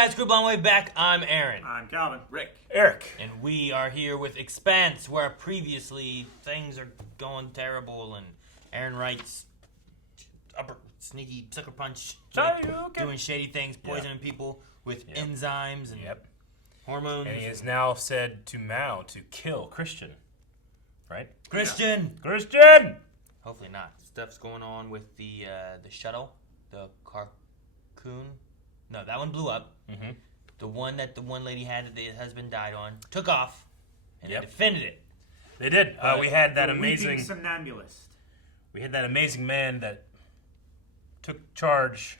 guys, Group Long Way Back. I'm Aaron. I'm Caliban. Rick. Eric. And we are here with Expanse, where previously things are going terrible and Aaron writes upper sneaky sucker punch, doing shady things, poisoning people with enzymes and hormones. And he is now said to Mao to kill Christian. Right? Christian! Yeah. Christian! Hopefully not. Stuff's going on with the shuttle, the Carcoon. No, that one blew up. Mm-hmm. The one that the one lady had that the husband died on took off, and they defended it. They did. We had that amazing somnambulist. We had that amazing man that took charge.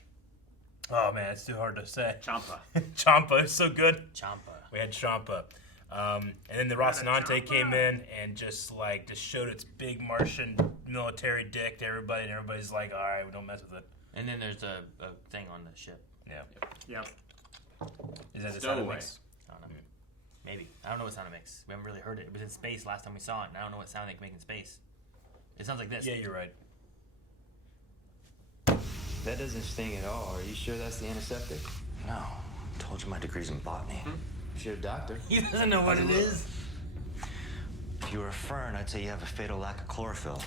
Oh man, it's too hard to say. Champa. Champa is so good. Champa. We had Champa. And then the Rocinante came in and just showed its big Martian military dick to everybody, and everybody's like, all right, we don't mess with it. And then there's a thing on the ship. Yeah. Yep. Is that the sound it makes? I don't know. Maybe. I don't know what sound it makes. We haven't really heard it. It was in space last time we saw it, and I don't know what sound they can make in space. It sounds like this. Yeah, you're right. That doesn't sting at all. Are you sure that's the antiseptic? No. Told you my degree's in botany. You're a doctor. He doesn't know what it is. If you were a fern, I'd say you have a fatal lack of chlorophyll.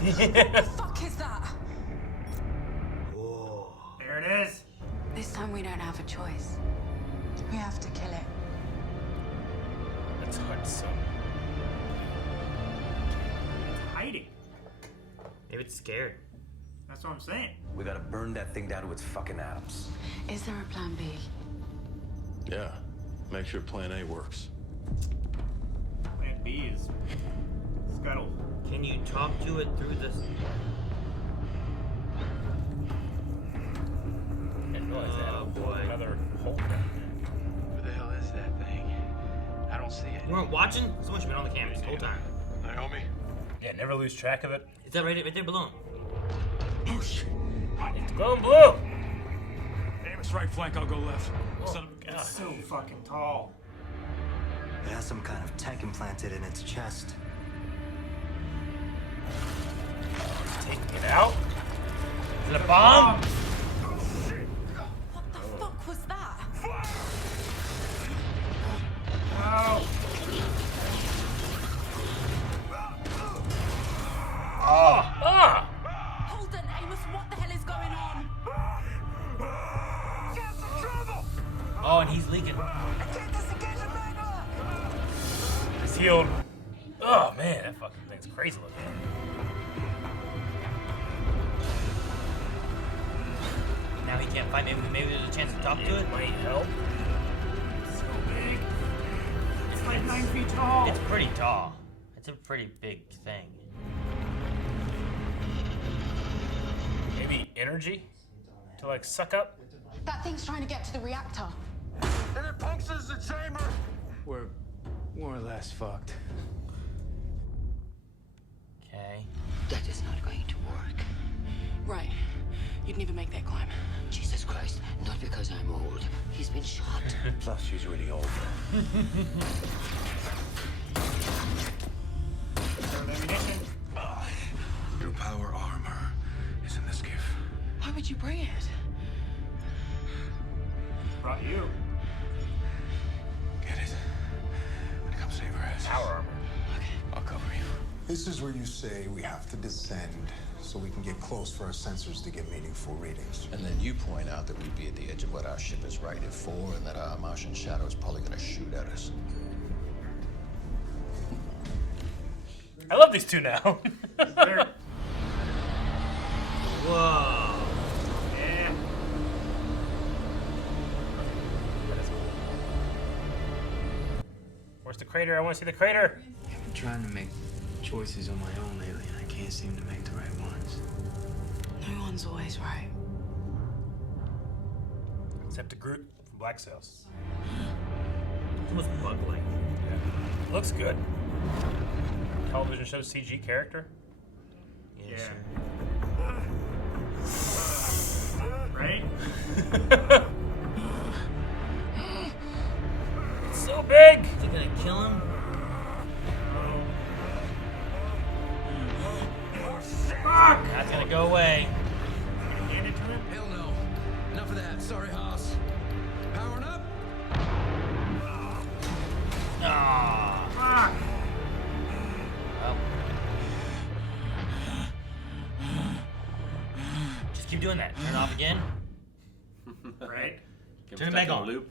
What the fuck is that? Whoa. There it is. This time we don't have a choice. We have to kill it. That's hard to say. It's hiding. Maybe it's scared. That's what I'm saying. We gotta burn that thing down to its fucking atoms. Is there a plan B? Yeah. Make sure plan A works. Plan B is scuttle. Can you talk to it through this? I didn't realize that. Oh boy. Another hole. Where the hell is that thing? I don't see it. You weren't watching? Someone should have been on the cameras the whole time. Naomi? Yeah, never lose track of it. Is that right there below him? Oh, shit. It's going blue. Aim its right flank, I'll go left. Son of a It's so fucking tall. It has some kind of tech implanted in its chest. Taking it out. Is it a bomb? What the fuck was that? No. Holden, Amos, what the hell is going on? Oh, and he's leaking. It's healed. Oh man, that fucking thing's crazy looking. Now he can't fight. Maybe there's a chance to talk to it. Might help. So big. It's like 9 feet tall. It's pretty tall. It's a pretty big thing. Maybe energy to suck up. That thing's trying to get to the reactor. And it punctures the chamber! We're more or less fucked. Okay. That is not going to work. Right. You'd never make that climb. Jesus Christ, not because I'm old. He's been shot. Plus, she's really old. Ammunition. Your power armor is in this gift. Why would you bring it? Brought you. Get it. And come save her ass. Power armor. I'll cover you. This is where you say we have to descend so we can get close for our sensors to get meaningful readings. And then you point out that we'd be at the edge of what our ship is rated for, and that our Martian shadow is probably going to shoot at us. I love these two now. Whoa. Yeah. Where's the crater? I want to see the crater. I've been trying to make choices on my own lately, and I can't seem to make the right ones. No one's always right. Except to Groot from Black Sails. It's almost bug-like. Yeah. Looks good. Television show CG character. Yeah. Right? It's so big. Is it gonna kill him? Fuck! That's gonna go away. Hand it to him? Hell no. sorry hoss. Powering up. Ah. Fuck. Well. Just keep doing that. Turn it off again. Right? Turn it back on. Loop.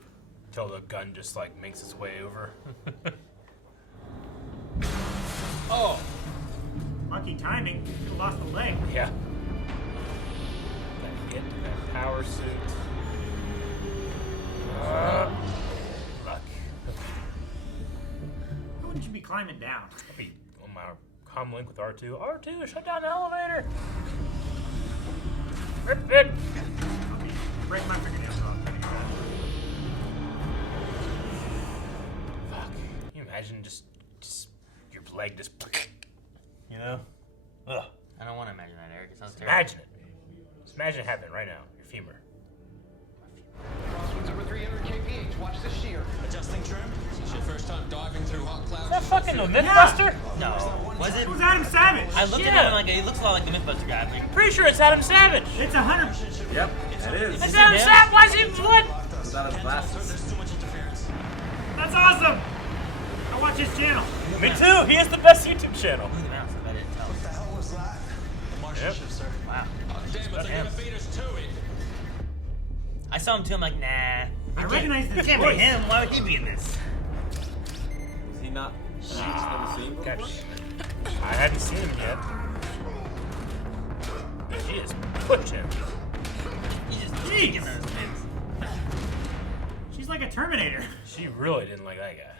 Until the gun just like makes its way over. Oh. Lucky timing. You lost the leg. Yeah. That hit, that power suit. Luck. Why wouldn't you be climbing down? I'll be on my comm link with R2. R2, shut down the elevator. Rip it. I'll be breaking my fingernails off. Fuck. Can you imagine just your leg just, you know? Ugh. I don't want to imagine that, Eric. It sounds Just terrible. imagine it. Just imagine it happening right now. Your femur. Crosswinds over 300 kph. Watch the shear. Adjusting trim. It's your first time diving through hot clouds. Is that fucking the Mythbuster? No. Was it? It was Adam Savage. I looked at him like he looks a lot like the Mythbuster guy. Like, Pretty sure it's Adam Savage. It's 100. Yep, it is. It's Adam Savage. Why is he what? Without his glasses. There's too much interference. That's awesome. I watch his channel. Me too. He has the best YouTube channel. who the mouse? I didn't tell. What the hell was that? The Martian Yep. ship, sir. Wow. Damn it, they're gonna beat us to it. I saw him too. I'm like, nah. I recognize It this can't be voice. him. Why would he be in this? Is he not? She's never seen him before? Gosh. I hadn't seen him yet. He is pushing. He just taking those things. She's like a Terminator. She really didn't like that guy.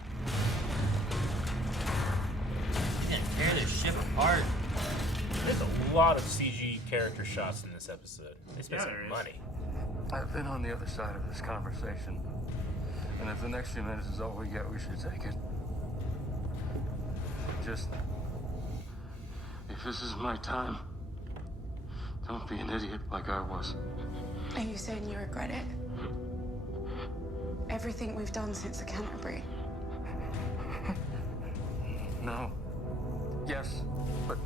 He didn't tear their ship apart. There's a lot of CG character shots in this episode. They spent Yeah, there some is. money. I've been on the other side of this conversation. And if the next few minutes is all we get, we should take it. Just... if this is my time, don't be an idiot like I was. Are you saying you regret it? Everything we've done since the Canterbury? No. Yes, but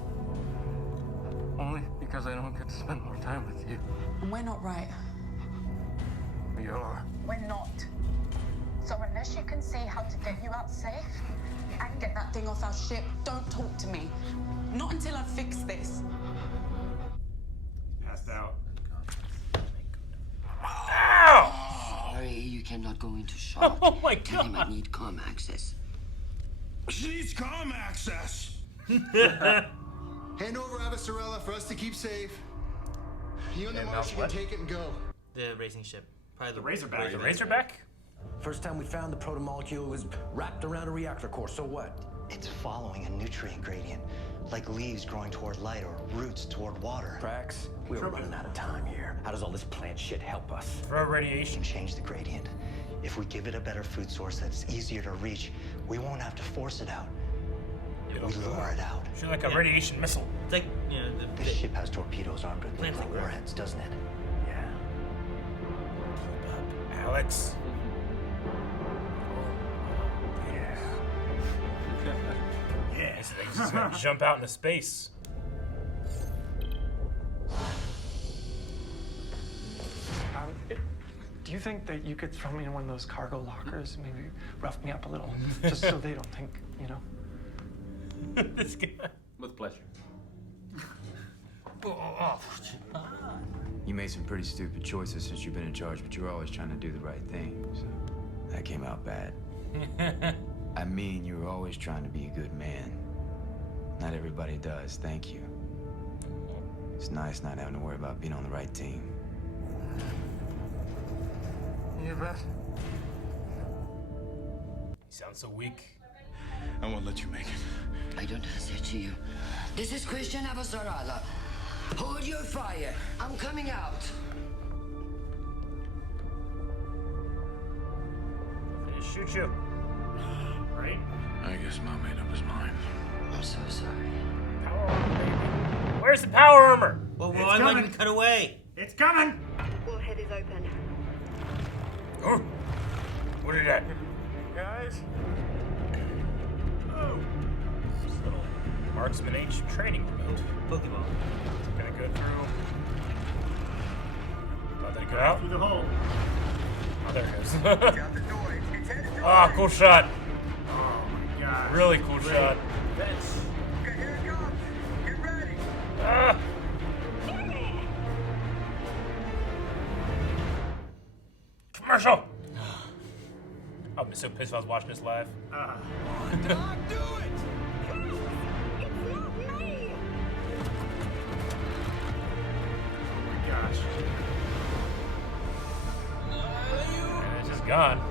only because I don't get to spend more time with you. And we're not right. We are. We're not. So unless you can see how to get you out safe and get That thing off our ship, don't talk to me. Not until I fix this. Passed out. Ow! Sorry, you cannot go into shock. Oh my Tell him I God. need comm access. She needs comm access. Hand over Avasarala for us to keep safe. You and the And now Martian can what? take it and go. The racing ship. Probably The Razorback. The Razorback? First time we found the proto-molecule was wrapped around a reactor core, so what? It's following a nutrient gradient, like leaves growing toward light or roots toward water. Prax, we were running out of time here. How does all this plant shit help us? Throw We radiation. can change the gradient. If we give it a better food source that's easier to reach, we won't have to force it out. It'll We lure it out. shoot like a radiation missile. It's like, you know, This ship has torpedoes armed with Plants nuclear like that. warheads, doesn't it? Yeah. Alex. Yeah. He's just gonna jump out into space. Do you think that you could throw me in one of those cargo lockers, maybe rough me up a little, just so they don't think, you know? This guy. With pleasure. You made some pretty stupid choices since you've been in charge, but you were always trying to do the right thing, so that came out bad. I mean, you were always trying to be a good man. Not everybody does, thank you. It's nice not having to worry about being on the right team. You bet. He sounds so weak. I won't let you make it. I don't answer to you. This is Christian Avasarala. Hold your fire. I'm coming out. They just shoot you. Right? I guess Mom made up his mind. I'm so sorry. Power armor, baby. Where's the power armor? Well, It's why would coming. we cut away? It's coming. Warhead is open. Oh, what is that? Guys? Oh. This little Marksman H training remote. Pokeball. Gonna go through. Oh, did it go out? Through the hole. Oh, there it goes. Oh, cool shot. Oh my god. Really cool shot. That's... Ah. Commercial! I'd be so pissed if I was watching this live. Dog, do it! Oh my gosh. And it's just gone.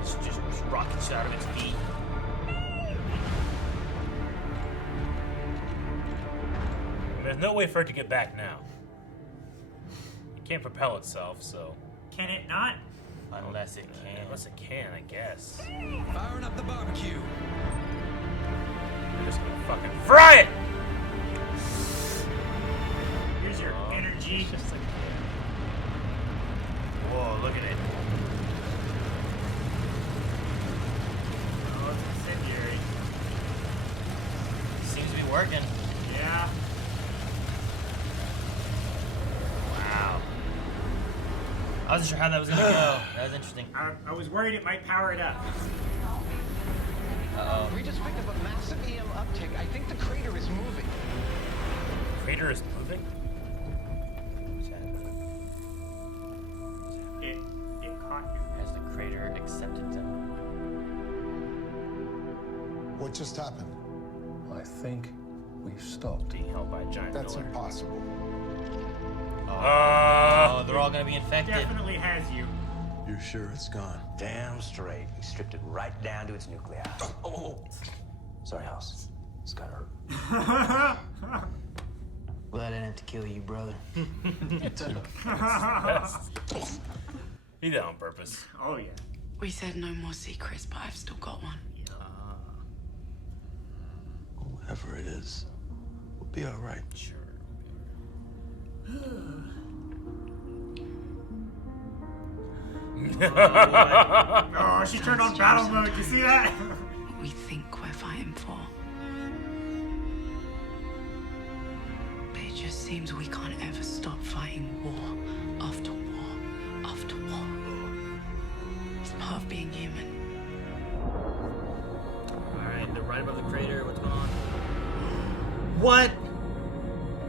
It's just rockets out of its feet. There's no way for it to get back now. It can't propel itself, so. Can it not? Unless it can. Unless it can, I guess. Firing up the barbecue. We're just gonna fucking fry it! Here's your energy. Just like, Whoa, look at it. Oh, it's incendiary. Seems to be working. Yeah. Wow. I wasn't sure how that was gonna go. That was interesting. I was worried it might power it up. Uh-oh. We just picked up a massive EM uptick. I think the crater is moving. crater is moving? It caught you. Has the crater accepted them? What just happened? I think we've stopped. Being held by a giant That's pillar. impossible. Oh, they're all gonna be infected. Definitely has you. You're sure it's gone? Damn straight. We stripped it right down to its nuclei. Oh. Sorry, House. It's gotta hurt. Glad I didn't have to kill you, brother. You too. He did it on purpose. Oh, yeah. We said no more secrets, but I've still got one. Whatever it is, we'll be all right. Sure. Oh, she turned on battle mode. You see that? What we think we're fighting for. But it just seems we can't ever stop fighting war after war after war. It's part of being human. Alright, they're right above the crater. What's going on? What?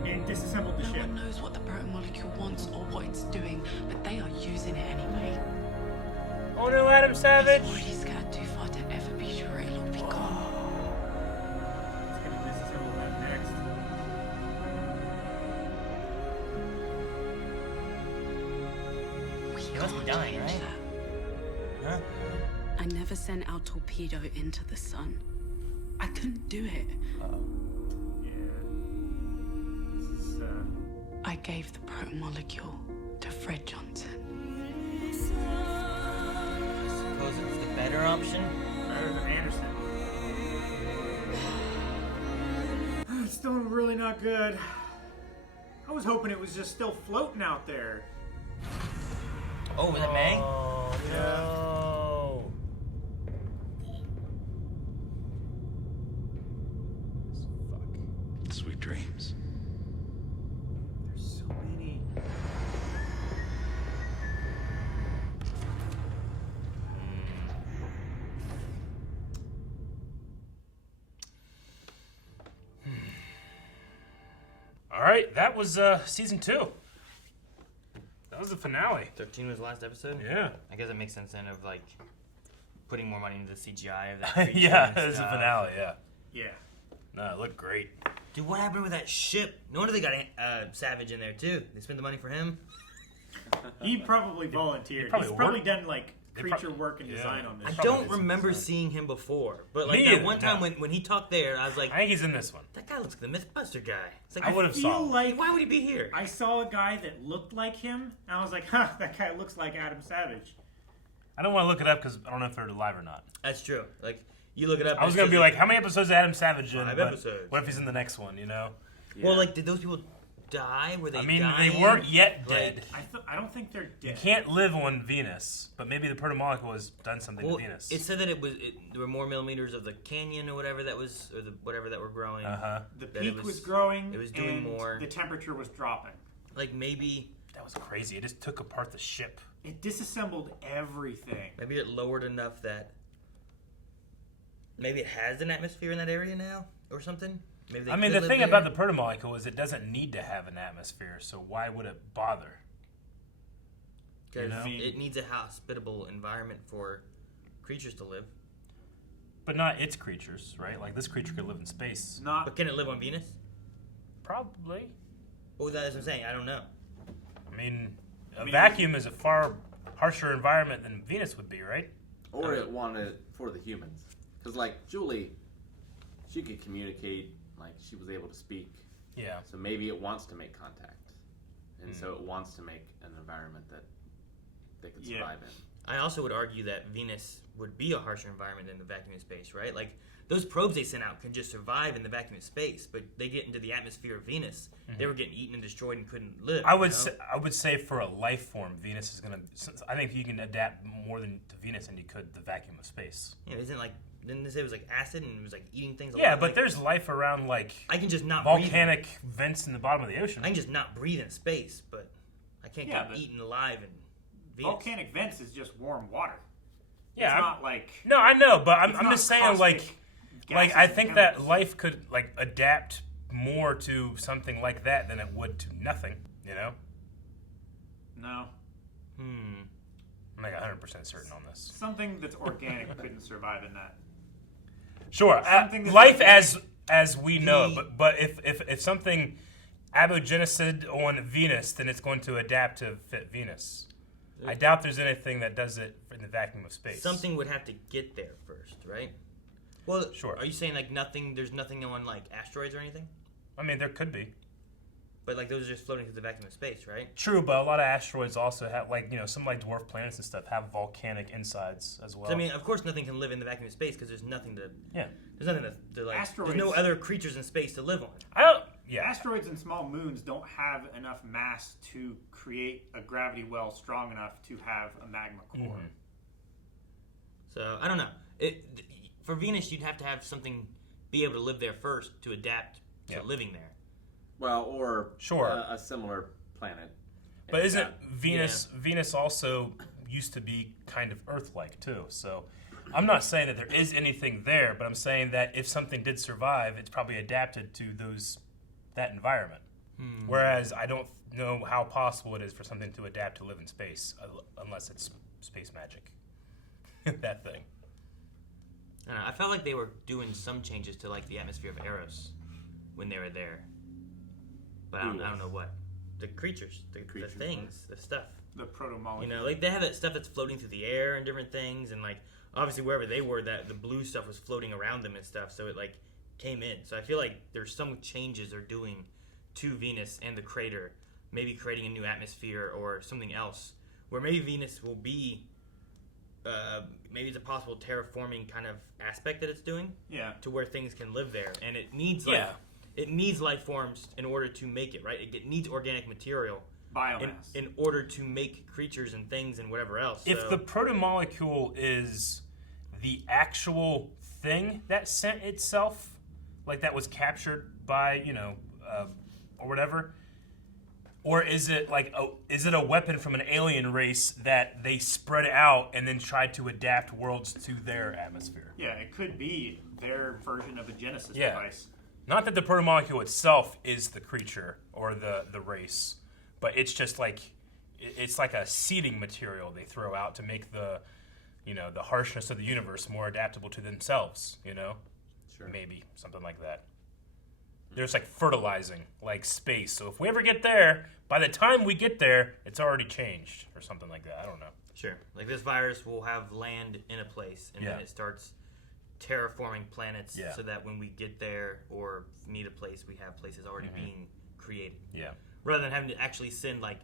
And disassembled the No ship. one knows what the proto-molecule wants or what it's doing, but they are using it anyway. Oh no, Adam Savage! It's already scattered too far to ever be sure it'll all be gone. It's gonna disassemble that next. He must be dying, right? Huh? I never sent our torpedo into the sun. I couldn't do it. Yeah. This is, I gave the proto-molecule to Fred Johnson. Suppose it's the better option? better than Anderson. It's still really not good. I was hoping it was just still floating out there. Oh, was it May? Oh, no. Fuck. Sweet dreams. There's so many. All right, that was season 2. That was the finale. 13 was the last episode? Yeah. I guess it makes sense then of like putting more money into the CGI of that creature. Yeah, and it was the stuff. finale, yeah. Yeah. No, it looked great. Dude, what happened with that ship? No wonder they got Savage in there too. They spent the money for him. He probably volunteered. probably He's probably worked- done like they creature prob- work and yeah. design on this. I ship. don't remember seeing him before, but like Me that either, one time no. when he talked there, I was like, I think he's in this one. that guy looks like the Mythbuster guy. It's like I would have feel saw him. like why would he be here? I saw a guy that looked like him, and I was like, huh, that guy looks like Adam Savage. I don't want to look it up because I don't know if they're alive or not. That's true. Like you look it up. I was going to be like, how many episodes is Adam Savage in? 5 But episodes. what if he's in the next one, you know? Well, like, did those people die? Were they? I mean, dying? they weren't yet Like, dead. I don't think they're You dead. can't live on Venus, but maybe the proto-molecule has done something well, to Venus. it said that there were more millimeters of the canyon or whatever that was, or whatever that were growing. Uh-huh. The that it peak was growing. It was doing and more. The temperature was dropping. Like maybe That was crazy. It just took apart the ship. It disassembled everything. Maybe it lowered enough that maybe it has an atmosphere in that area now or something. Maybe they I mean, could the live thing there. about the protomolecule is it doesn't need to have an atmosphere, so why would it bother? Because it needs a hospitable environment for creatures to live. But not its creatures, right? Like, this creature could live in space. But can it live on Venus? Probably. Well, that's what I'm saying. I don't know. I mean, a vacuum is a far harsher environment than Venus would be, right? Or it wanted it for the humans. Because, like, Julie, she could communicate, like, she was able to speak. Yeah. So maybe it wants to make contact. And so it wants to make an environment that they could survive in. I also would argue that Venus would be a harsher environment than the vacuum of space, right? Like, those probes they sent out could just survive in the vacuum of space, but they get into the atmosphere of Venus, they were getting eaten and destroyed and couldn't live. I would say for a life form, Venus is gonna. I think you can adapt more than to Venus than you could the vacuum of space. Yeah, isn't like didn't they say it was like acid and it was like eating things? Yeah, alive? but there's life around like I can just not volcanic vents in the bottom of the ocean. I can just not breathe in space, but I can't get eaten alive in Venus. Volcanic vents is just warm water. Yeah, it's not like no, I know, but I'm it's just not saying like gases I and think that chemicals. life could like adapt more to something like that than it would to nothing. You know? No. I'm like 100% certain on this. Something that's organic couldn't survive in that. Sure, Something that's life organic. as we know, but if something abogenicid on Venus, then it's going to adapt to fit Venus. I doubt there's anything that does it in the vacuum of space. Something would have to get there first, right? Well, sure. Are you saying like nothing? There's nothing on like asteroids or anything? I mean, there could be. But like those are just floating through the vacuum of space, right? True, but a lot of asteroids also have like some like dwarf planets and stuff have volcanic insides as well. So, I mean, of course, nothing can live in the vacuum of space because there's nothing to. Yeah. There's nothing to like. Asteroids. There's no other creatures in space to live on. I don't. Yeah. Asteroids and small moons don't have enough mass to create a gravity well strong enough to have a magma core. So I don't know. For Venus, you'd have to have something be able to live there first to adapt to living there. Well, or Sure. a similar planet. But isn't Venus? Venus also used to be kind of Earth-like too. So I'm not saying that there is anything there, but I'm saying that if something did survive, it's probably adapted to that environment. Whereas I don't know how possible it is for something to adapt to live in space, unless it's space magic. That thing. I don't know. I felt like they were doing some changes to like the atmosphere of Eros when they were there. But I don't know what. The creatures, the things, the stuff. The proto-molecule. You know, like they have that stuff that's floating through the air and different things, and like obviously wherever they were, that the blue stuff was floating around them and stuff, so it like came in. So I feel like there's some changes they're doing to Venus and the crater, maybe creating a new atmosphere or something else, where maybe Venus will be, maybe it's a possible terraforming kind of aspect that it's doing. Yeah. To where things can live there, and it needs like. Yeah. It needs life forms in order to make it, right? It needs organic material. Biomass. In order to make creatures and things and whatever else. If the protomolecule is the actual thing that sent itself, like that was captured by, or whatever, or is it like a weapon from an alien race that they spread out and then tried to adapt worlds to their atmosphere? Yeah, it could be their version of a Genesis device. Not that the protomolecule itself is the creature or the race, but it's just like it's like a seeding material they throw out to make the harshness of the universe more adaptable to themselves. Sure. Maybe something like that. There's like fertilizing, like space. So if we ever get there, by the time we get there, it's already changed or something like that. I don't know. Sure. Like this virus will have land in a place, and then it starts terraforming planets so that when we get there or need a place, we have places already being created. Yeah. Rather than having to actually send like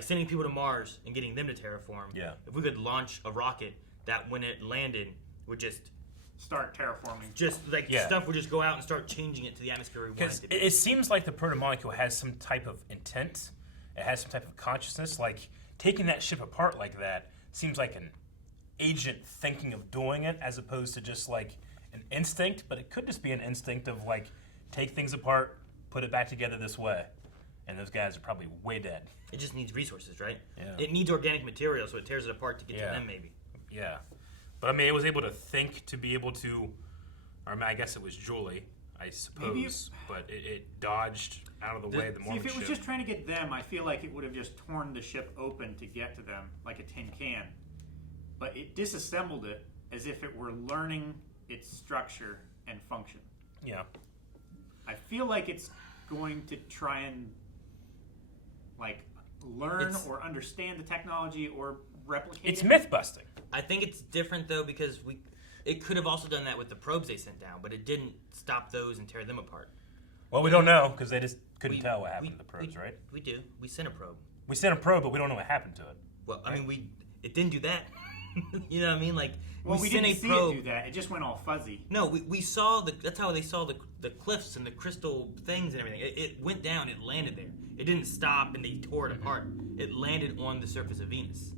sending people to Mars and getting them to terraform. Yeah. If we could launch a rocket that when it landed would just start terraforming. Just like stuff would just go out and start changing it to the atmosphere we want it to be. It seems like the protomolecule has some type of intent. It has some type of consciousness. Like taking that ship apart like that seems like an agent thinking of doing it as opposed to just like an instinct, but it could just be an instinct of like take things apart, put it back together this way. and those guys are probably way dead. It just needs resources, right? Yeah. It needs organic material, so it tears it apart to get to Yeah. them, maybe. Yeah. But I mean, it was able to think to be able to, or I mean, I guess it was Julie, I suppose, but it dodged out of the way the Mormon See, if it was ship. just trying to get them, I feel like it would have just torn the ship open to get to them, like a tin can. But it disassembled it as if it were learning its structure and function. Yeah. I feel like it's going to try and like learn or understand the technology or replicate It's it. myth busting. I think it's different though because it could have also done that with the probes they sent down, but it didn't stop those and tear them apart. Well, we don't know because they just couldn't tell what happened to the probes, right? We do. We sent a probe. We sent a probe, but we don't know what happened to it. Well, I mean, it didn't do that. You know what I mean? Like, Well, we sent didn't a see probe. it do that. It just went all fuzzy. No, we saw that's how they saw the cliffs and the crystal things and everything. It went down, it landed there. It didn't stop and they tore it apart. It landed on the surface of Venus.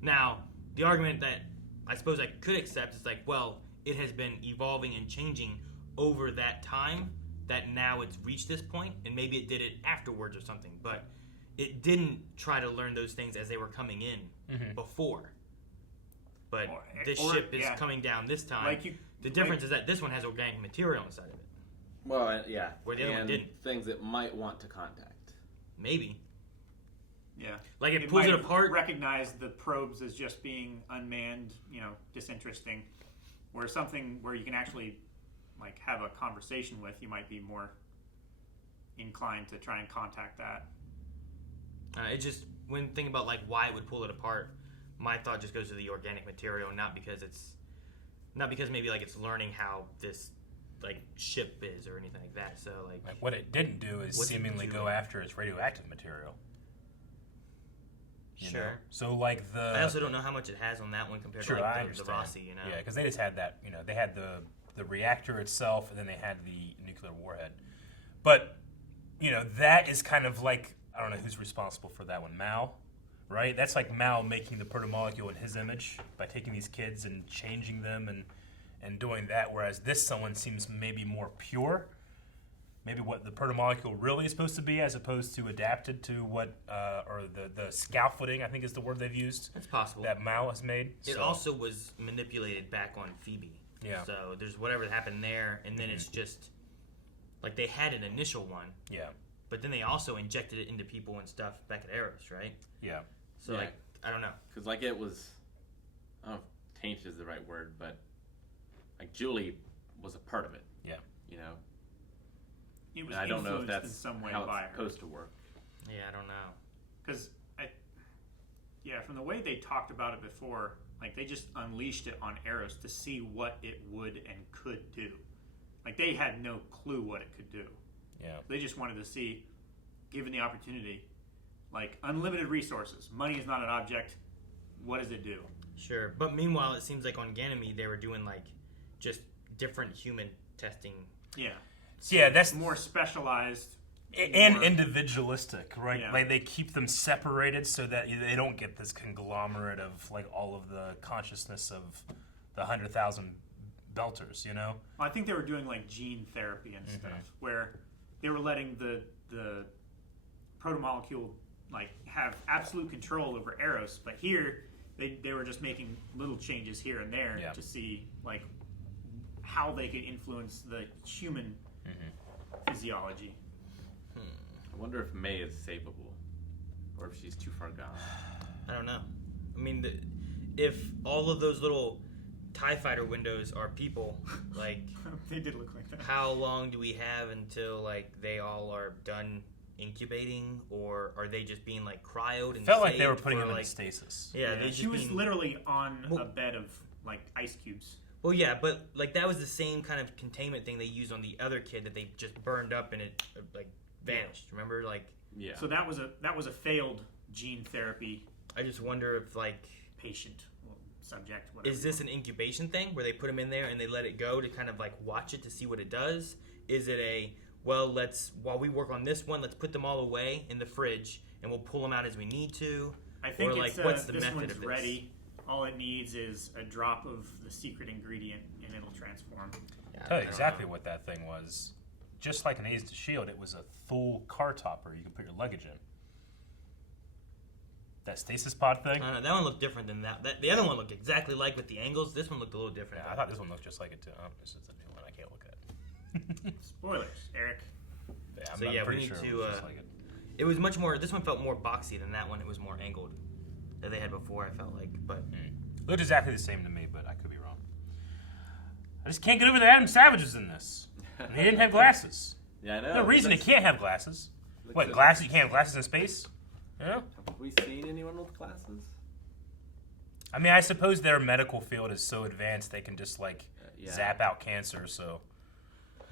Now, the argument that I suppose I could accept is like, well, it has been evolving and changing over that time that now it's reached this point, and maybe it did it afterwards or something, but it didn't try to learn those things as they were coming in before. But this ship is coming down this time. The difference is that this one has organic material inside of it. Well, yeah. Where the other one didn't. Things it might want to contact. Maybe. Yeah. Like it pulls might it have apart. recognized the probes as just being unmanned, disinteresting. Where something where you can actually like have a conversation with, you might be more inclined to try and contact that. It just, when thinking about like why it would pull it apart, my thought just goes to the organic material, not because maybe like it's learning how this like ship is or anything like that. So like what it didn't do is seemingly go after its radioactive material. You know? So like I also don't know how much it has on that one compared to like the Rossi, you know. Yeah, because they just had that, they had the reactor itself, and then they had the nuclear warhead. But that is kind of like, I don't know who's responsible for that one, Mao, right? That's like Mao making the protomolecule in his image by taking these kids and changing them and doing that. Whereas this someone seems maybe more pure. Maybe what the protomolecule really is supposed to be, as opposed to adapted to what, or the scaffolding, I think is the word they've used. It's possible. That Mao has made. It also was manipulated back on Phoebe. Yeah. So there's whatever happened there, and then it's just, like they had an initial one. Yeah. But then they also injected it into people and stuff back at Eros, right? Yeah. So like, I don't know. Because like it was, I don't know if tainted is the right word, but like Julie was a part of it. Yeah. It was and I don't know if influenced that's in some way how by it's her. supposed to work. Yeah, I don't know. Because, from the way they talked about it before, like they just unleashed it on Eros to see what it would and could do. Like they had no clue what it could do. Yeah. They just wanted to see, given the opportunity, like unlimited resources. Money is not an object. What does it do? Sure, but meanwhile, it seems like on Ganymede they were doing like just different human testing. Yeah. Yeah, that's more specialized and individualistic, right? Yeah. Like they keep them separated so that they don't get this conglomerate of like all of the consciousness of the 100,000 belters, Well, I think they were doing like gene therapy and stuff, where they were letting the protomolecule like have absolute control over Eros, but here they were just making little changes here and there to see like how they could influence the human physiology. I wonder if May is savable, or if she's too far gone. I don't know. I mean, if all of those little TIE fighter windows are people, like they did look like that. How long do we have until like they all are done incubating, or are they just being like cryoed and felt like they saved were putting for, them like, in stasis. Yeah, they she was literally on a bed of like ice cubes. Well, yeah, but like that was the same kind of containment thing they used on the other kid that they just burned up and it like vanished. Remember, like So that was a failed gene therapy. I just wonder if like patient, subject, whatever. Is this an incubation thing where they put them in there and they let it go to kind of like watch it to see what it does? Is it while we work on this one, let's put them all away in the fridge and we'll pull them out as we need to? I think or, it's, what's the this method one's of this? ready. All it needs is a drop of the secret ingredient and it'll transform. Tell you exactly what that thing was. just like an Agents of S.H.I.E.L.D., it was a full car topper you could put your luggage in. That stasis pod thing? I don't know, that one looked different than that. The other one looked exactly like with the angles. This one looked a little different. Yeah, I thought this one looked just like it too. Oh, this is a new one I can't look at. Spoilers, Eric. Yeah, So yeah, we need to. It was much more. This one felt more boxy than that one. It was more angled that they had before. I felt like, but looked exactly the same to me, but I could be wrong. I just can't get over that Adam Savage was in this. And he didn't have glasses. Yeah, I know. No reason he can't have glasses. What, glasses? You can't have glasses in space? Yeah. Have we seen anyone with glasses? I mean, I suppose their medical field is so advanced they can just zap out cancer. So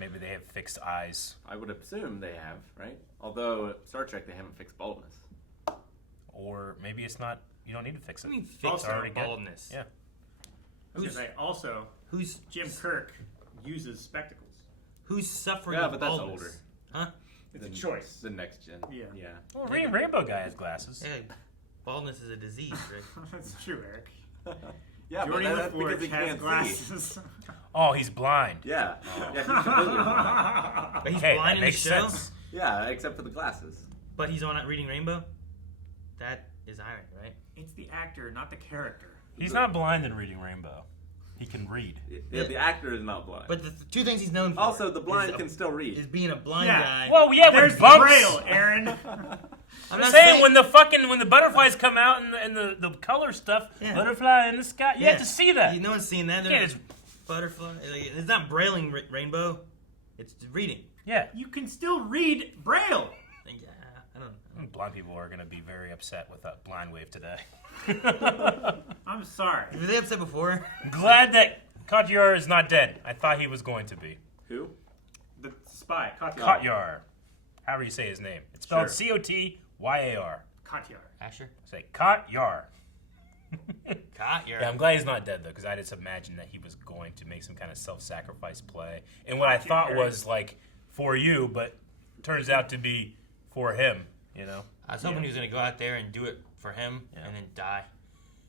maybe they have fixed eyes. I would assume they have, right? Although Star Trek, they haven't fixed baldness. Or maybe it's not. You don't need to fix it. I mean, It's fix already good. baldness. Yeah. Who's Jim Kirk uses spectacles? Who's suffering? Yeah, of but that's baldness? older. Huh? It's a choice. The next gen. Yeah. Well, Reading Rainbow guy has glasses. Hey, baldness is a disease, Rick. That's true, Eric. Yeah, Jordy but that's because he has can't glasses. see. Oh, he's blind. Yeah. Yeah, he's completely blind. But he's Hey, blind that in makes the show. sense. Yeah, except for the glasses. But he's on Reading Rainbow. That is irony, right? It's the actor, not the character. He's not blind in Reading Rainbow. He can read. Yeah, the actor is not blind. But the two things he's known for. Also, the blind can still read. Is being a blind Yeah. guy. Whoa, yeah, There's with bumps. Braille, Aaron. I'm not saying when the butterflies come out and the color stuff, butterfly in the sky, you have to see that. No one's seen that. Yeah, it's Butterfly. It's not brailing Rainbow. It's reading. Yeah. You can still read Braille. Yeah, I don't know. Blind people are going to be very upset with that blind wave today. I'm sorry. Were they upset before? Glad that Kotyar is not dead. I thought he was going to be. Who? The spy, Kotyar. Kotyar. However you say his name. It's spelled Sure. Cotyar. Kotyar. Asher? Say Kotyar. Kotyar. Yeah, I'm glad he's not dead though, because I just imagined that he was going to make some kind of self-sacrifice play, and what I thought was like for you, but turns out to be for him. You know. I was hoping he was going to go out there and do it for him and then die.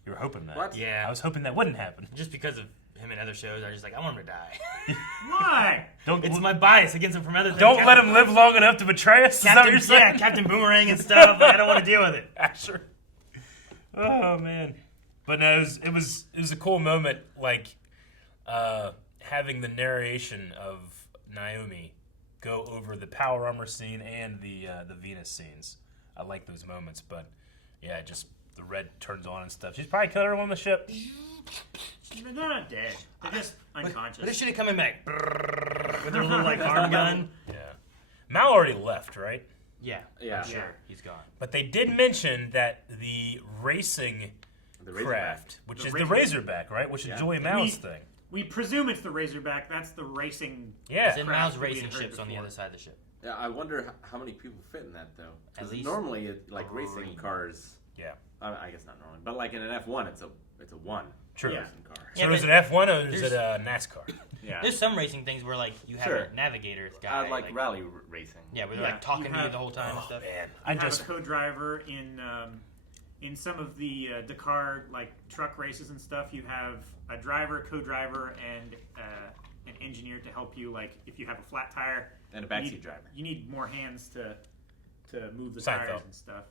You were hoping that. What? Yeah. I was hoping that wouldn't happen. Just because of him in other shows, I was just like, I want him to die. Why? It's my bias against him from other things. Don't let him live long enough to betray us. Is that what you're saying? Yeah, Captain Boomerang and stuff. Like, I don't want to deal with it. Asher. Oh man. But no, it was a cool moment, like having the narration of Naomi go over the power armor scene and the Venus scenes. I like those moments, but yeah, just the red turns on and stuff. She's probably killed everyone on the ship. They're not dead. They're just unconscious. But they should have come in back with their little like arm gun. Yeah. Mal already left, right? Yeah. Yeah. I'm sure. He's gone. But they did mention that the racing craft, which is the Razorback, right? Which is Joey Mal's thing. We presume it's the Razorback. That's the racing. Yeah. It's in Mal's racing ships on the other side of the ship. Yeah, I wonder how many people fit in that though. At least normally, like racing cars. Yeah. I guess not normally, but like in an F1, it's a one. True. Racing car. So is it F1 or is it NASCAR? Yeah. There's some racing things where like you have a navigator guy. like rally racing. Yeah, where they're like talking to you the whole time and stuff. Man, I have a co-driver in some of the Dakar like truck races and stuff. You have a driver, co-driver, and an engineer to help you. Like if you have a flat tire and a backseat driver, you need more hands to move the Seinfeld. tires and stuff.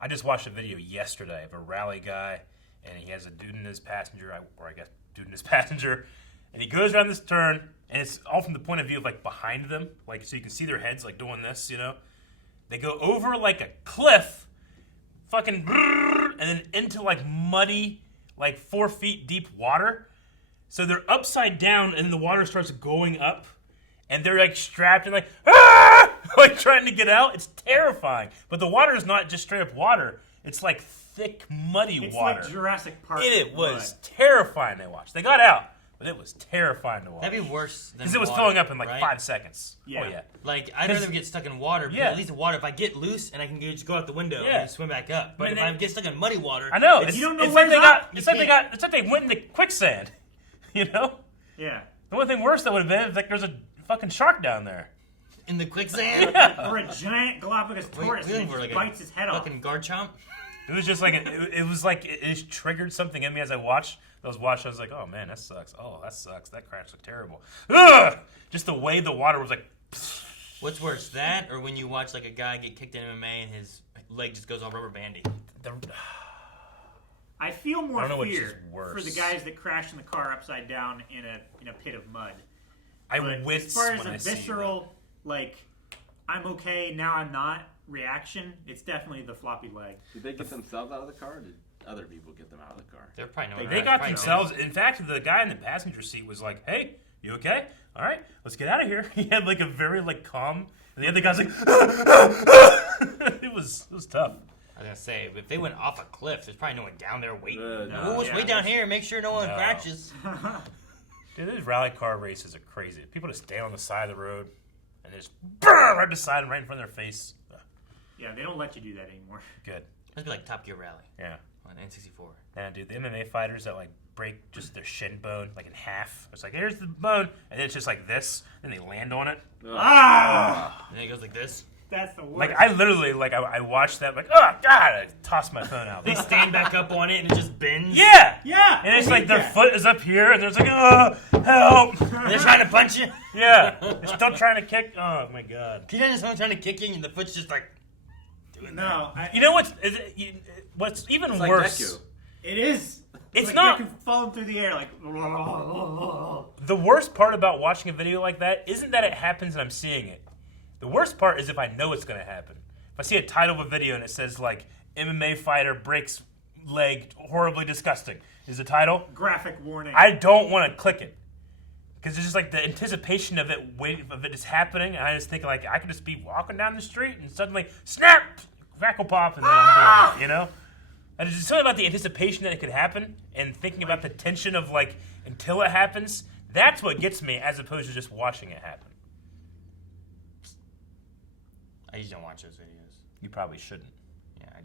I just watched a video yesterday of a rally guy, and he has a dude in his passenger, or I guess dude in his passenger, and he goes around this turn, and it's all from the point of view of like behind them, like so you can see their heads like doing this, you know. They go over like a cliff, fucking, and then into like muddy, like 4 feet deep water. So they're upside down, and the water starts going up, and they're like strapped and like, ah! Like trying to get out. It's terrifying. But the water is not just straight up water. It's like thick, muddy water. It's like Jurassic Park. It was terrifying to watch. They got out, but it was terrifying to watch. That'd be worse than because it was water, filling up in like right? 5 seconds. Yeah. Oh yeah. Like I'd rather get stuck in water. Because at least the water, if I get loose and I can just go out the window and swim back up. But if I get stuck in muddy water, I know. you don't know it's where's like up. it's like they went into quicksand. You know. Yeah. The only thing worse that would have been is like there's a fucking shark down there. In the quicksand? Yeah. Or a giant Galapagos tortoise that just bites his head off. Fucking guard chomp? It was just like, it was like, it just triggered something in me as I watched. I was like, oh man, that sucks. Oh, that sucks. That crash looked terrible. Ugh! Just the way the water was like, What's worse, that or when you watch like a guy get kicked in MMA and his leg just goes all rubber bandy? I feel more which is fear worse. for the guys that crash in the car upside down in a pit of mud. I But wince as far as when a I see visceral, like, I'm okay, now I'm not reaction, it's definitely the floppy leg. Did they get themselves out of the car, or did other people get them out of the car? They're probably They got themselves. In fact, the guy in the passenger seat was like, "Hey, you okay? All right, let's get out of here." He had like a very like calm. And the other guy's like, it was tough. I was gonna say, if they went off a cliff, there's probably no one down there waiting. No. Let's wait down here, make sure no one crashes. Dude, these rally car races are crazy. People just stand on the side of the road and just right beside them, right in front of their face. Yeah, they don't let you do that anymore. Good. Must be like Top Gear Rally. Yeah. On N64. Yeah, dude, the MMA fighters that like break just their shin bone like in half. It's like, here's the bone, and then it's just like this, and they land on it. Ah! And then it goes like this. That's the worst. Like I literally I watched that like, oh god, I tossed my phone out. They stand back up on it and it just bends. Yeah, yeah. And it's like their foot is up here, and there's like, oh, help! And they're trying to punch you. Yeah, they're still trying to kick. Oh my god. Can you imagine someone trying to kick you and the foot's just like doing that? You know what's even It's like worse? Deku. It is. It's like not Deku falling through the air like. The worst part about watching a video like that isn't that it happens and I'm seeing it. The worst part is if I know it's going to happen. If I see a title of a video and it says like MMA fighter breaks leg, horribly disgusting is the title. Graphic warning. I don't want to click it because it's just like the anticipation of it just happening, and I just think like I could just be walking down the street and suddenly snap, crackle pop, and then I'm doing it, you know. And it's just something about the anticipation that it could happen and thinking about the tension of like until it happens. That's what gets me, as opposed to just watching it happen. I usually don't watch those videos. You probably shouldn't. Yeah, I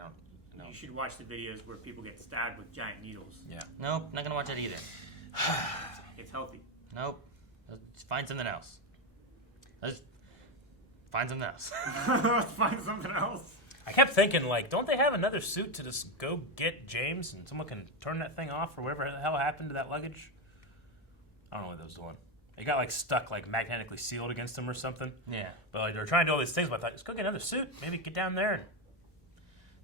don't know. You should watch the videos where people get stabbed with giant needles. Yeah. Nope, not gonna watch that either. It's healthy. Nope. Let's find something else. Let's find something else. Let's find something else. I kept thinking, like, don't they have another suit to just go get James and someone can turn that thing off or whatever the hell happened to that luggage? I don't know what they was doing. It got, like, stuck, like, magnetically sealed against him or something. Yeah. But, like, they were trying to do all these things, but I thought, just go get another suit. Maybe get down there. And...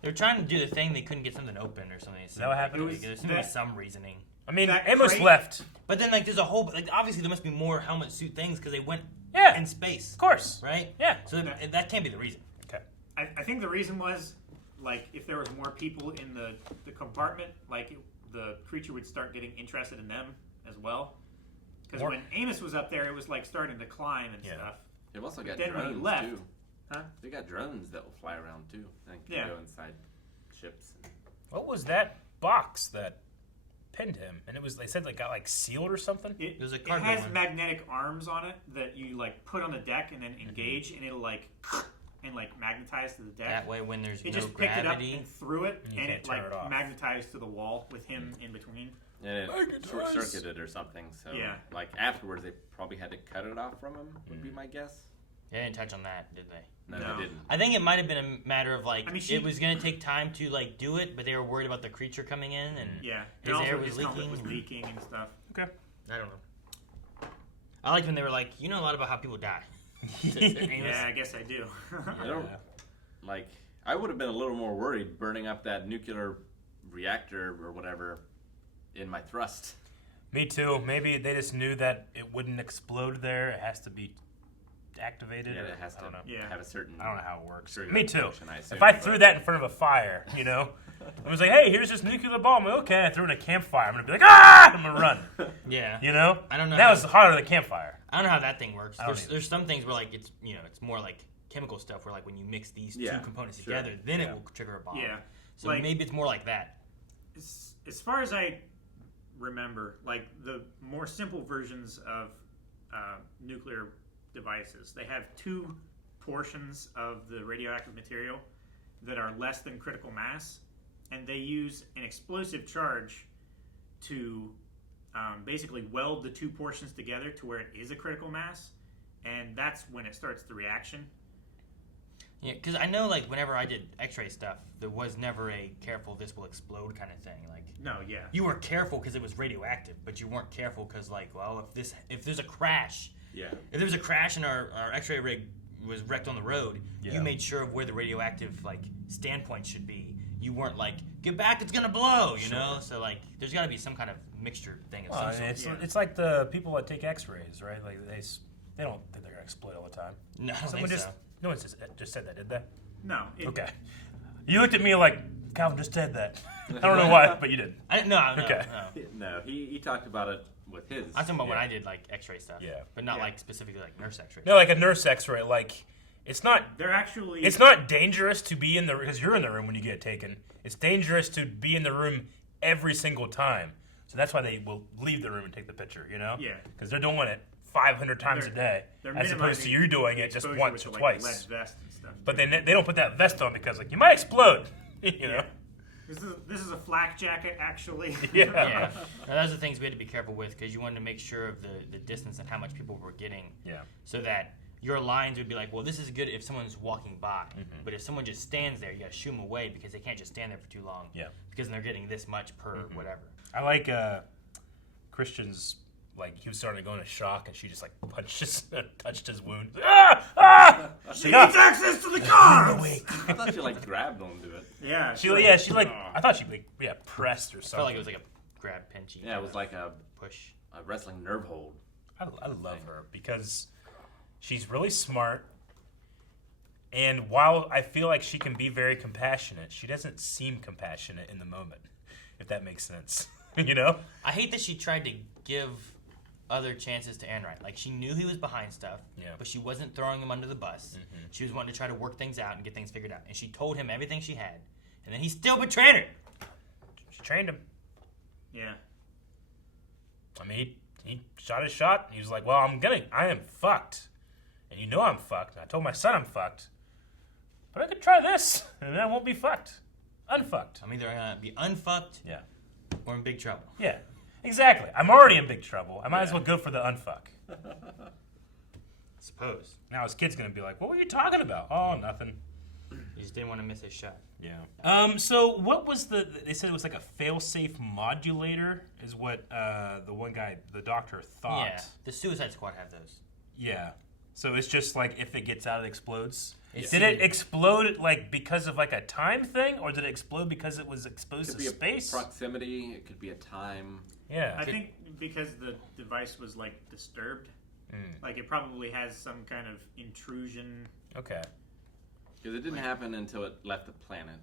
They were trying to do the thing, they couldn't get something open or something. Is that what happened? There seemed to be some reasoning. I mean, Amos left. But then, like, there's a whole... Like, obviously, there must be more helmet suit things because they went in space. Of course. Right? Yeah. So that can't be the reason. Okay. I think the reason was, like, if there was more people in the compartment, like, the creature would start getting interested in them as well. Because when Amos was up there, it was, like, starting to climb and stuff. They've also got But then when he drones, left, too. Huh? They got drones that will fly around, too. And can go inside ships. What was that box that pinned him? And it was, they said, like, got, like, sealed or something? It was a It cargo has one. magnetic arms on it that you, like, put on the deck and then engage, and it'll, like, and, like, magnetize to the deck. That way, when there's it no just picked it up gravity, and threw it, and you and can't it, turn like, it off. magnetized to the wall with him in between. And it short-circuited or something. So, like, afterwards, they probably had to cut it off from him, would be my guess. They didn't touch on that, did they? No, they didn't. I think it might have been a matter of, like, I mean, it was going to take time to, like, do it, but they were worried about the creature coming in, and his and air also was his helmet leaking. was leaking and stuff. Okay. I don't know. I liked when they were like, you know a lot about how people die. Yeah, I guess I do. I don't, like, I would have been a little more worried burning up that nuclear reactor or whatever in my thrust. Me too. Maybe they just knew that it wouldn't explode there. It has to be activated. Yeah, or, it has to I don't know. have a certain... I don't know how it works. trigger Me too. function, I assume, If I but- threw that in front of a fire, you know, it was like, hey, here's this nuclear bomb. Okay, I threw it in a campfire. I'm gonna be like, ah! I'm gonna run. Yeah. You know? I don't know. That was hotter than a campfire. I don't know how that thing works. I don't There's some things where, like, it's, you know, it's more like chemical stuff where, like, when you mix these two components sure. together, then it will trigger a bomb. Yeah. So Like- maybe it's more like that. As far as I remember, like, the more simple versions of nuclear devices, they have two portions of the radioactive material that are less than critical mass, and they use an explosive charge to basically weld the two portions together to where it is a critical mass, and that's when it starts the reaction. Yeah, because I know, like, whenever I did X-ray stuff, there was never a careful, this will explode kind of thing. Like, no, yeah. You were careful because it was radioactive, but you weren't careful because, like, well, if there's a crash, yeah, if there was a crash and our X-ray rig was wrecked on the road, you made sure of where the radioactive like standpoint should be. You weren't like, get back, it's gonna blow, you know. So like, there's got to be some kind of mixture thing of some sort. It's like the people that take X-rays, right? Like they don't think they're gonna explode all the time. No, no one just said that, did they? No. Okay. You looked at me like Calvin just said that. I don't know why, but you did. No. No, he talked about it with his. I'm talking about when I did like X-ray stuff. Yeah. But not like specifically like nurse X-ray. No, like a nurse X-ray, like. It's not. They're actually. It's not dangerous to be in the because you're in the room when you get taken. It's dangerous to be in the room every single time. So that's why they will leave the room and take the picture. You know. Yeah. Because they're doing it 500 times a day, as opposed to you doing it just once or twice. Lead vest and stuff. But they don't put that vest on because like you might explode. You know. This is a flak jacket, actually. Yeah. Now, those are the things we had to be careful with because you wanted to make sure of the distance and how much people were getting. Yeah. So that. Your lines would be like, well, this is good if someone's walking by. But if someone just stands there, you got to shoo them away because they can't just stand there for too long. Yeah. Because they're getting this much per whatever. I like Christian's, like, he was starting to go into shock and she just, like, touched his wound. She needs access to the car! I thought she, like, grabbed onto it. Yeah. She like, I thought she, like, pressed or something. I felt like it was like a grab pinchy. Yeah, it was like a push. A wrestling nerve hold. I love her because she's really smart, and while I feel like she can be very compassionate, she doesn't seem compassionate in the moment, if that makes sense. You know? I hate that she tried to give other chances to Aaron Wright. Like, she knew he was behind stuff, but she wasn't throwing him under the bus. She was wanting to try to work things out and get things figured out. And she told him everything she had, and then he still betrayed her. She trained him. Yeah. I mean, he shot his shot, and he was like, well, I am fucked. And you know I'm fucked. I told my son I'm fucked. But I could try this, and then I won't be fucked. Unfucked. I'm either going to be unfucked or in big trouble. Yeah, exactly. I'm already in big trouble. I might as well go for the unfuck. Suppose. Now his kid's going to be like, what were you talking about? Oh, nothing. He just didn't want to miss his shot. Yeah. So what was they said it was like a fail-safe modulator is what the one guy, the doctor, thought. Yeah, the Suicide Squad have those. Yeah. So it's just like if it gets out, it explodes. Yeah. Did it explode like because of like a time thing, or did it explode because it was exposed to space? Proximity. It could be a time. Yeah. I think because the device was like disturbed, like it probably has some kind of intrusion. Okay. Because it didn't happen until it left the planet.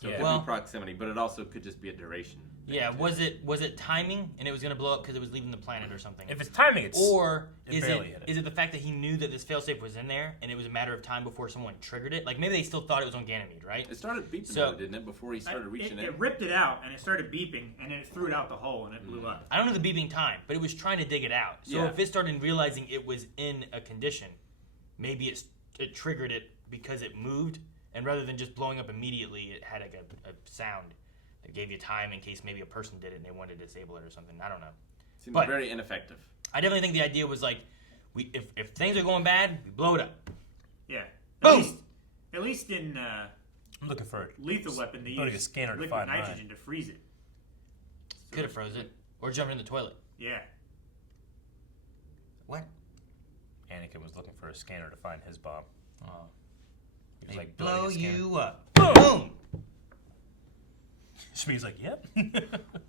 So it could Well, be proximity, but it also could just be a duration. Yeah, was it timing and it was going to blow up because it was leaving the planet or something? If it's timing, it's or it barely hit it. Is it the fact that he knew that this failsafe was in there and it was a matter of time before someone triggered it? Like maybe they still thought it was on Ganymede, right? It started beeping, though, didn't it, before he started reaching It ripped it out and it started beeping and then it threw it out the hole and it blew up. I don't know the beeping time, but it was trying to dig it out. So if it started realizing it was in a condition, maybe it triggered it because it moved, and rather than just blowing up immediately, it had like a sound that gave you time in case maybe a person did it and they wanted to disable it or something. I don't know. Seems but very ineffective. I definitely think the idea was like, if things are going bad, we blow it up. Yeah. Boom! At least in I'm looking for it. Lethal Weapon, they Putting a use scanner to liquid find mine. nitrogen to freeze it. Could have froze it. Or jumped in the toilet. Yeah. What? Anakin was looking for a scanner to find his bomb. Oh. He was like, blow building a scanner. you up. Boom! Shmi's like, yep.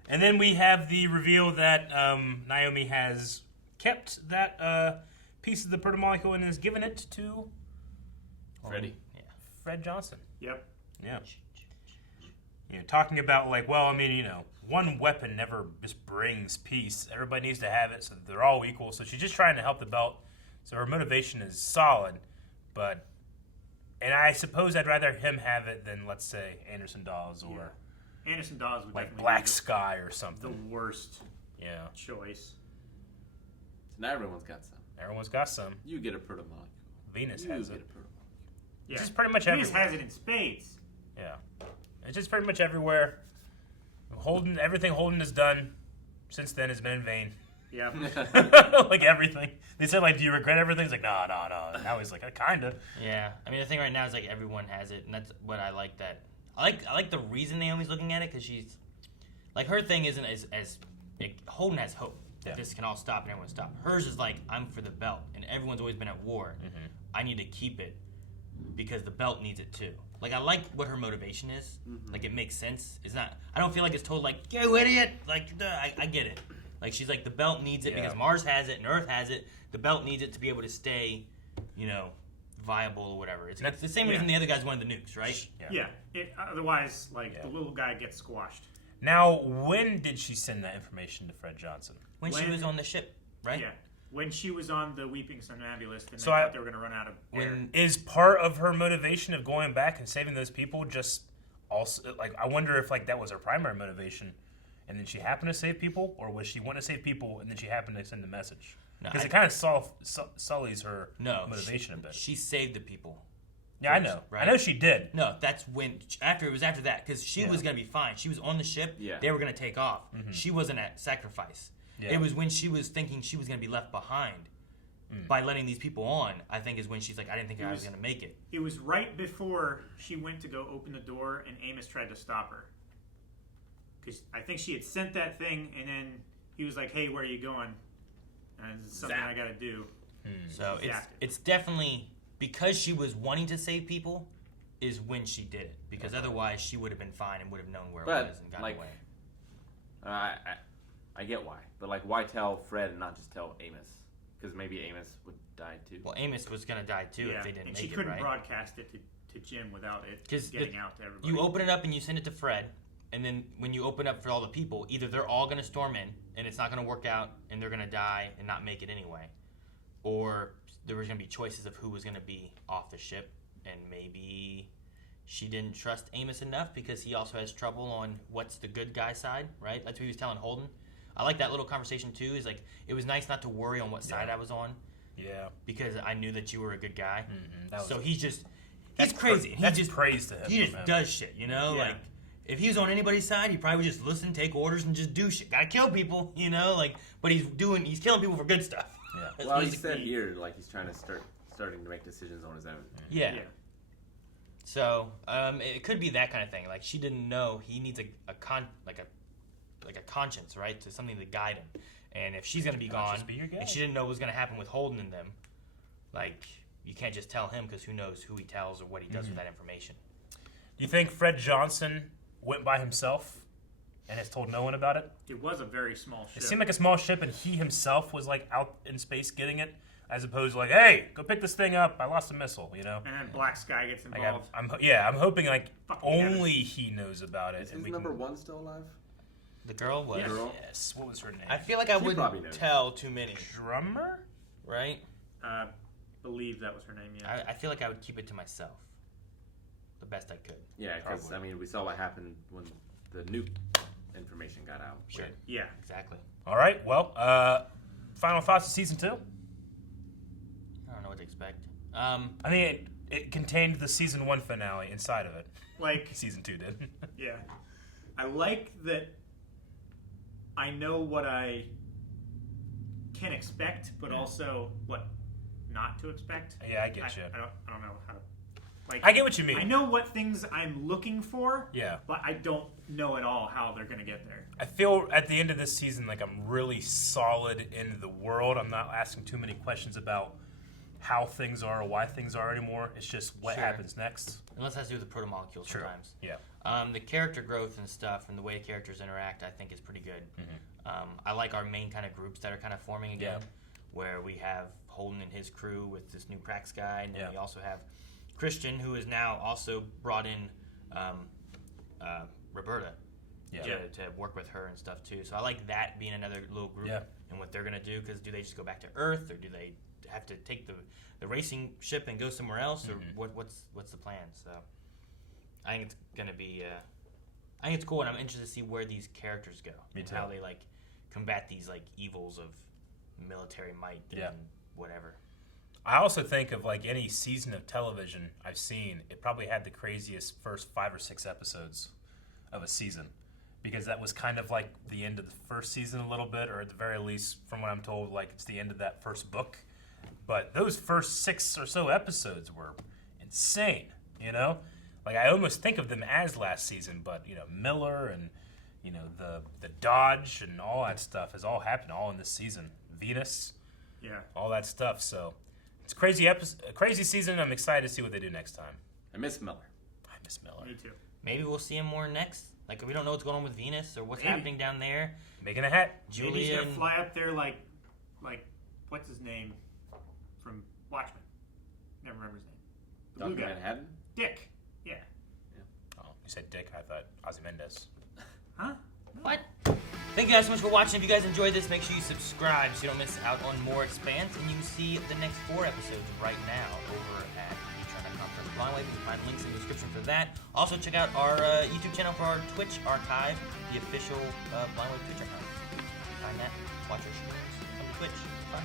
And then we have the reveal that Naomi has kept that piece of the protomolecule and has given it to Freddy. Fred Johnson. Yep. Yeah. You know, talking about like, well, I mean, you know, one weapon never just brings peace. Everybody needs to have it so that they're all equal. So she's just trying to help the belt. So her motivation is solid, but, and I suppose I'd rather him have it than, let's say, Anderson Dawes or Anderson Dawes would like definitely Black be Sky or something. the worst So choice. now everyone's got some. Everyone's got some. You get a protomolecule. Venus You has get it. a protomolecule. Yeah. It's just pretty much Venus everywhere. has it in spades. Yeah. It's just pretty much everywhere. Everything Holden has done since then has been in vain. Yeah. Like everything. They said, like, do you regret everything? He's like, no. And now he's like, kinda. Yeah. I mean, the thing right now is like everyone has it, and that's what I like. That I like the reason Naomi's looking at it because she's like her thing isn't as Holden has hope that this can all stop and everyone stop. Hers is like I'm for the belt, and everyone's always been at war. I need to keep it because the belt needs it too. Like I like what her motivation is. Like it makes sense. It's not. I don't feel like it's told like you idiot. Like I get it. Like she's like the belt needs it because Mars has it and Earth has it. The belt needs it to be able to stay, viable or whatever. It's the same reason the other guys wanted the nukes, right? Yeah. Otherwise, the little guy gets squashed. Now, when did she send that information to Fred Johnson? When she was on the ship, right? Yeah. When she was on the Weeping Somnambulist and they thought they were going to run out of air. Is part of her motivation of going back and saving those people just also, like, I wonder if, like, that was her primary motivation and then she happened to save people, or was she want to save people and then she happened to send a message? Because it kind of sullies her motivation a bit. She saved the people. Yeah, I know. Right? I know she did. No, that's when it was after that because she was gonna be fine. She was on the ship. Yeah. They were gonna take off. She wasn't at sacrifice. Yeah. It was when she was thinking she was gonna be left behind by letting these people on. I think is when she's like, I didn't think I was gonna make it. It was right before she went to go open the door and Amos tried to stop her. Because I think she had sent that thing and then he was like, "Hey, where are you going?" And it's something I gotta do. So it's definitely. Because she was wanting to save people, is when she did it. Because otherwise, she would have been fine and would have known where it was and gotten away. I get why, but why tell Fred and not just tell Amos? Because maybe Amos would die too. Well, Amos was gonna die too if they didn't make it. She couldn't broadcast it to Jim without it getting out to everybody. You open it up and you send it to Fred, and then when you open up for all the people, either they're all gonna storm in and it's not gonna work out and they're gonna die and not make it anyway, or there was going to be choices of who was going to be off the ship, and maybe she didn't trust Amos enough because he also has trouble on what's the good guy side, right? That's what he was telling Holden. I like that little conversation too. Is like it was nice not to worry on what side I was on. Yeah. Because I knew that you were a good guy. So he's that's crazy. That's praise to him. He just does shit, Like if he was on anybody's side, he probably would just listen, take orders, and just do shit. Gotta kill people, But he's killing people for good stuff. Yeah. Well, he said here, he's trying to starting to make decisions on his own. Yeah. So it could be that kind of thing. Like she didn't know he needs a conscience, right? To something to guide him. And if she's gonna be gone, and she didn't know what was gonna happen with Holden and them, you can't just tell him because who knows who he tells or what he does with that information. Do you think Fred Johnson went by himself and has told no one about it? It was a very small ship. It seemed like a small ship, and he himself was out in space getting it, as opposed to hey, go pick this thing up. I lost a missile, And then Black Sky gets involved. I'm hoping only he knows about it. Is number one still alive? The girl was. Yes. What was her name? I feel like I wouldn't tell too many. Drummer, right? Believe that was her name. Yeah. I feel like I would keep it to myself, the best I could. Yeah, because we saw what happened when the nuke information got out. Sure. Right? Yeah, exactly. All right. Well, final thoughts of season 2? I don't know what to expect. I think it contained the season 1 finale inside of it. Season 2 did. Yeah. I like that I know what I can expect, but also what not to expect. Yeah, I get you. I don't know how to... I get what you mean. I know what things I'm looking for, yeah, but I don't know at all how they're going to get there. I feel at the end of this season like I'm really solid in the world. I'm not asking too many questions about how things are or why things are anymore. It's just what happens next. Unless it has to do with the protomolecules sometimes. Yeah. The character growth and stuff and the way characters interact, I think, is pretty good. I like our main kind of groups that are kind of forming again, where we have Holden and his crew with this new Prax guy, and then we also have Christian, who is now also brought in Roberta to work with her and stuff too. So I like that being another little group and what they're going to do, because do they just go back to Earth, or do they have to take the racing ship and go somewhere else, or what's the plan? So I think it's going to be I think it's cool, and I'm interested to see where these characters go and how they combat these evils of military might and whatever. I also think of any season of television I've seen, it probably had the craziest first 5 or 6 episodes of a season, because that was kind of like the end of the first season a little bit, or at the very least, from what I'm told, like it's the end of that first book. But those first 6 or so episodes were insane, you know? Like, I almost think of them as last season, but, you know, Miller and, you know, the Dodge and all that stuff has all happened all in this season. Venus, all that stuff. So it's a crazy season. I'm excited to see what they do next time. I miss Miller. Me too. Maybe we'll see him more next. Like, we don't know what's going on with Venus or what's happening down there. Making a hat. Maybe he's gonna fly up there like what's his name from Watchmen? Never remember his name. The blue Dr. guy. Manhattan? Dick. Yeah. Oh, you said Dick. I thought Ozymandias. Huh? What? Thank you guys so much for watching. If you guys enjoyed this, make sure you subscribe so you don't miss out on more Expanse. And you can see the next 4 episodes right now over at patreon.com/blindwave. You can find links in the description for that. Also, check out our YouTube channel for our Twitch archive, the official Blindwave Twitch archive. Find that. Watch our streams on Twitch. Bye.